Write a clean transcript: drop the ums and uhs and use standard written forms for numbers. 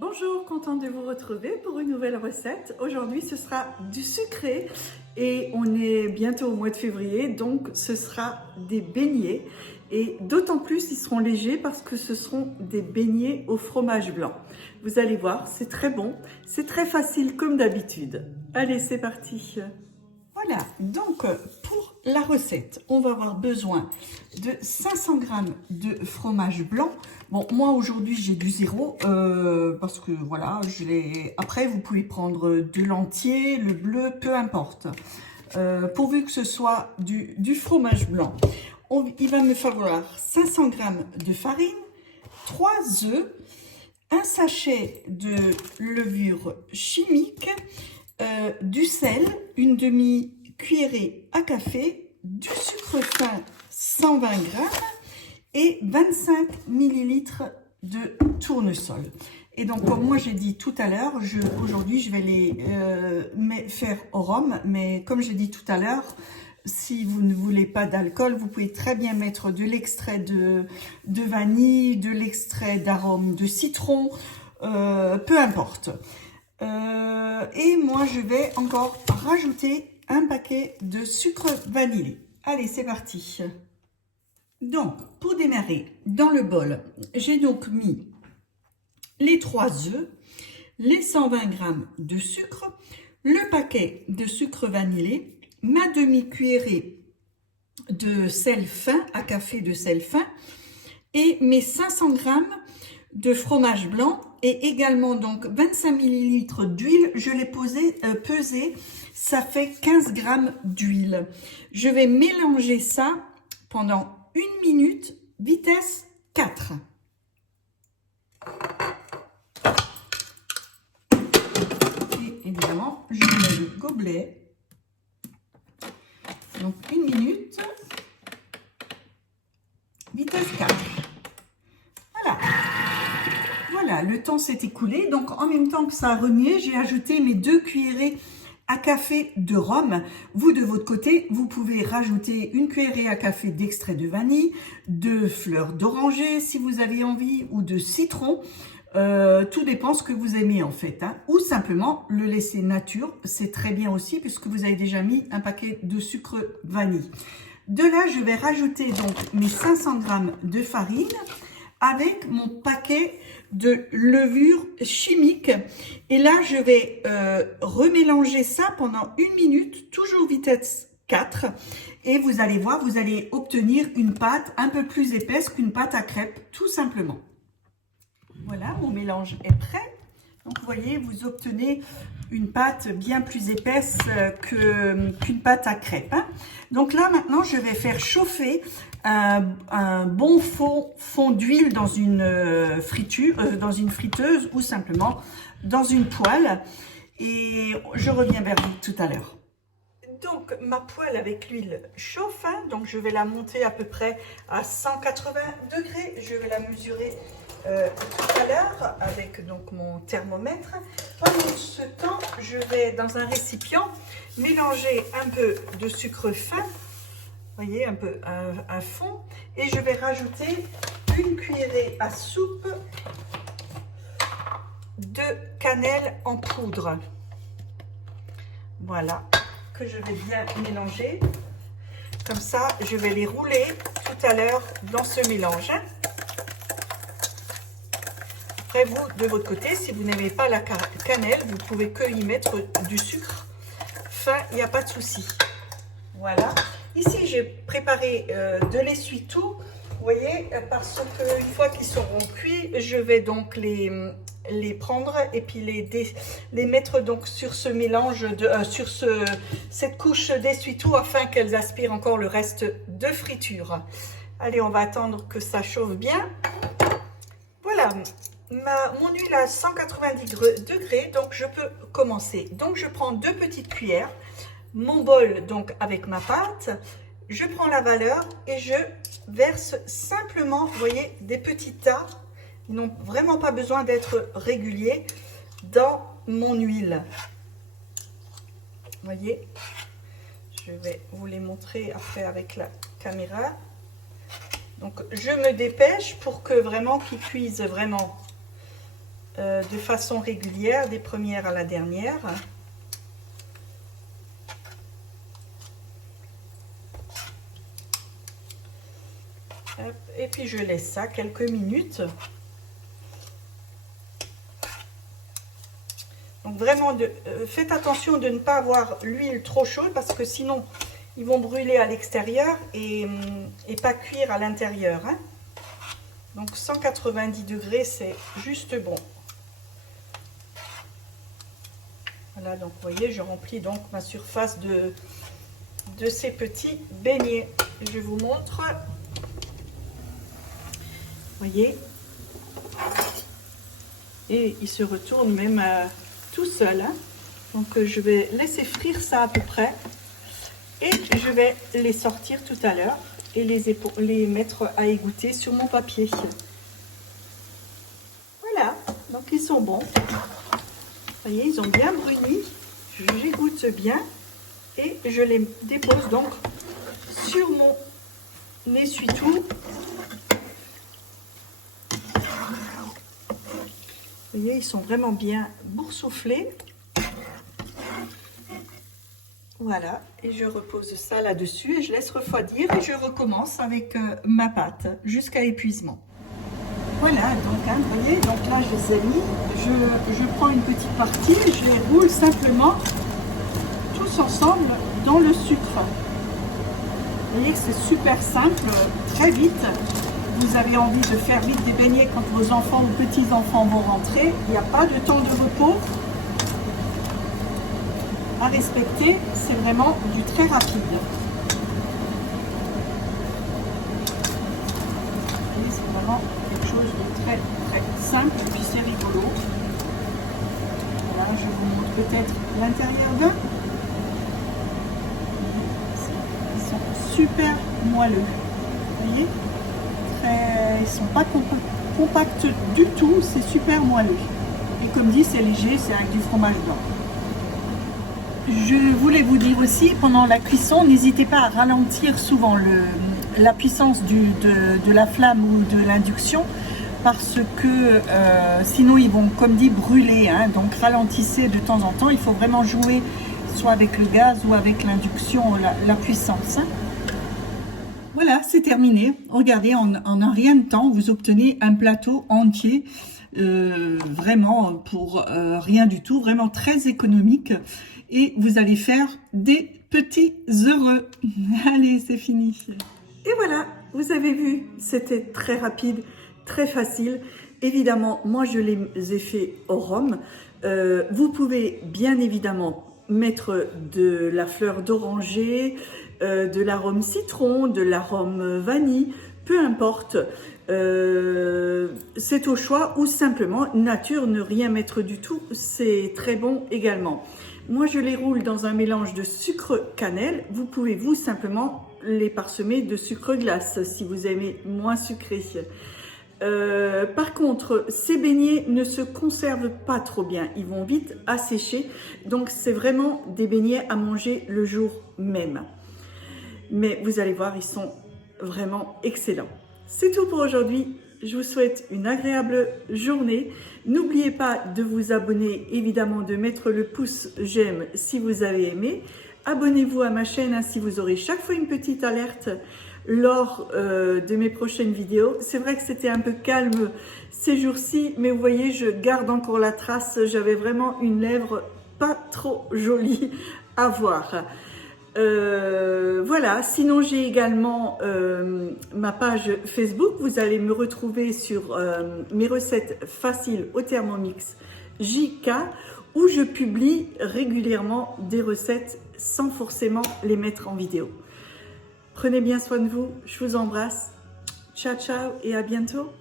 Bonjour, contente de vous retrouver pour une nouvelle recette. Aujourd'hui, ce sera du sucré et on est bientôt au mois de février, donc ce sera des beignets. Et d'autant plus, ils seront légers parce que ce seront des beignets au fromage blanc. Vous allez voir, c'est très bon, c'est très facile comme d'habitude. Allez, c'est parti. Voilà, donc pour la recette, on va avoir besoin de 500 g de fromage blanc. Bon, moi aujourd'hui j'ai du zéro parce que voilà, je l'ai. Après, vous pouvez prendre de l'entier, le bleu, peu importe. Pourvu que ce soit du fromage blanc. Il va me falloir 500 g de farine, 3 œufs, un sachet de levure chimique, du sel, une demi-cuillerée à café, du sucre fin 120 g et 25 ml de tournesol. Et donc, comme moi j'ai dit tout à l'heure, aujourd'hui je vais les faire au rhum, mais comme j'ai dit tout à l'heure, si vous ne voulez pas d'alcool, vous pouvez très bien mettre de l'extrait de vanille, de l'extrait d'arôme de citron, peu importe. Et moi je vais encore rajouter un paquet de sucre vanillé. Allez, c'est parti. Donc pour démarrer, dans le bol, j'ai donc mis les 3 œufs, les 120 g de sucre, le paquet de sucre vanillé, ma demi-cuillerée de sel fin, à café de sel fin, et mes 500 g de fromage blanc et également donc 25 ml d'huile. Je l'ai pesé, ça fait 15 g d'huile. Je vais mélanger ça pendant 1 minute, vitesse 4. Et évidemment, je mets le gobelet. Donc 1 minute, vitesse 4. Voilà, le temps s'est écoulé, donc en même temps que ça a remué, j'ai ajouté mes 2 cuillerées à café de rhum. Vous, de votre côté, vous pouvez rajouter 1 cuillerée à café d'extrait de vanille, de fleurs d'oranger si vous avez envie, ou de citron. Tout dépend ce que vous aimez en fait, hein. Ou simplement le laisser nature, c'est très bien aussi puisque vous avez déjà mis un paquet de sucre vanille. De là, je vais rajouter donc mes 500 g de farine avec mon paquet de levure chimique. Et là, je vais remélanger ça pendant 1 minute, toujours vitesse 4. Et vous allez voir, vous allez obtenir une pâte un peu plus épaisse qu'une pâte à crêpes, tout simplement. Voilà, mon mélange est prêt. Donc, vous voyez, vous obtenez une pâte bien plus épaisse qu'une pâte à crêpes, hein. Donc là, maintenant, je vais faire chauffer un bon fond d'huile dans une dans une friteuse ou simplement dans une poêle. Et je reviens vers vous tout à l'heure. Donc, ma poêle avec l'huile chauffe, hein. Donc je vais la monter à peu près à 180 degrés. Je vais la mesurer tout à l'heure avec donc mon thermomètre. Pendant ce temps, je vais dans un récipient mélanger un peu de sucre fin, voyez, un peu un fond, et je vais rajouter 1 cuillerée à soupe de cannelle en poudre. Voilà, que je vais bien mélanger. Comme ça, je vais les rouler tout à l'heure dans ce mélange, hein. Après, vous, de votre côté, si vous n'aimez pas la cannelle, vous pouvez que y mettre du sucre fin, il n'y a pas de souci. Voilà. Ici, j'ai préparé de l'essuie-tout, vous voyez, parce qu'une fois qu'ils seront cuits, je vais donc les prendre et puis les mettre donc sur ce mélange, sur cette couche d'essuie-tout afin qu'elles aspirent encore le reste de friture. Allez, on va attendre que ça chauffe bien. Voilà. Mon huile à 190 degrés, donc je peux commencer. Donc je prends 2 petites cuillères, mon bol donc avec ma pâte, je prends la valeur et je verse simplement, vous voyez, des petits tas, ils n'ont vraiment pas besoin d'être réguliers, dans mon huile. Vous voyez, je vais vous les montrer après avec la caméra. Donc je me dépêche pour que vraiment qu'ils cuisent vraiment de façon régulière, des premières à la dernière. Et puis je laisse ça quelques minutes. Donc vraiment, faites attention de ne pas avoir l'huile trop chaude parce que sinon ils vont brûler à l'extérieur et pas cuire à l'intérieur. Hein. Donc 190 degrés, c'est juste bon. Voilà, donc vous voyez, je remplis donc ma surface de ces petits beignets. Je vous montre. Voyez, et il se retourne même tout seul. Hein. Donc je vais laisser frire ça à peu près et je vais les sortir tout à l'heure et les mettre à égoutter sur mon papier. Voilà, donc ils sont bons. Vous voyez, ils ont bien bruni. J'égoutte bien et je les dépose donc sur mon essuie-tout. Vous voyez, ils sont vraiment bien boursouflés. Voilà, et je repose ça là-dessus et je laisse refroidir et je recommence avec ma pâte jusqu'à épuisement. Voilà, donc hein, vous voyez, donc là je les ai mis, je prends une petite partie et je les roule simplement tous ensemble dans le sucre. Vous voyez que c'est super simple, très vite. Vous avez envie de faire vite des beignets quand vos enfants ou petits-enfants vont rentrer. Il n'y a pas de temps de repos à respecter, c'est vraiment du très rapide. C'est vraiment quelque chose de très très simple et puis c'est rigolo. Voilà, je vous montre peut-être l'intérieur d'un. Ils sont super moelleux. Vous voyez ? Ils ne sont pas compacts du tout, c'est super moelleux. Et comme dit, c'est léger, c'est avec du fromage blanc. Je voulais vous dire aussi, pendant la cuisson, n'hésitez pas à ralentir souvent la puissance de la flamme ou de l'induction parce que sinon ils vont, comme dit, brûler. Hein. Donc ralentissez de temps en temps, il faut vraiment jouer soit avec le gaz ou avec l'induction, la puissance. Hein. Voilà, c'est terminé. Regardez, en un rien de temps, vous obtenez un plateau entier, vraiment pour rien du tout, vraiment très économique. Et vous allez faire des petits heureux. Allez, c'est fini. Et voilà, vous avez vu, c'était très rapide, très facile. Évidemment, moi je les ai fait au rhum. Vous pouvez bien évidemment mettre de la fleur d'oranger, de l'arôme citron, de l'arôme vanille, peu importe, c'est au choix, ou simplement nature, ne rien mettre du tout, c'est très bon également. Moi je les roule dans un mélange de sucre cannelle, vous pouvez vous simplement les parsemer de sucre glace si vous aimez moins sucré. Par contre, ces beignets ne se conservent pas trop bien, ils vont vite assécher, donc c'est vraiment des beignets à manger le jour même. Mais vous allez voir, ils sont vraiment excellents. C'est tout pour aujourd'hui. Je vous souhaite une agréable journée. N'oubliez pas de vous abonner, évidemment de mettre le pouce j'aime si vous avez aimé. Abonnez-vous à ma chaîne, ainsi vous aurez chaque fois une petite alerte lors de mes prochaines vidéos. C'est vrai que c'était un peu calme ces jours-ci, mais vous voyez, je garde encore la trace. J'avais vraiment une lèvre pas trop jolie à voir. Voilà, sinon j'ai également ma page Facebook, vous allez me retrouver sur mes recettes faciles au Thermomix JK, où je publie régulièrement des recettes sans forcément les mettre en vidéo. Prenez bien soin de vous, je vous embrasse, ciao ciao et à bientôt.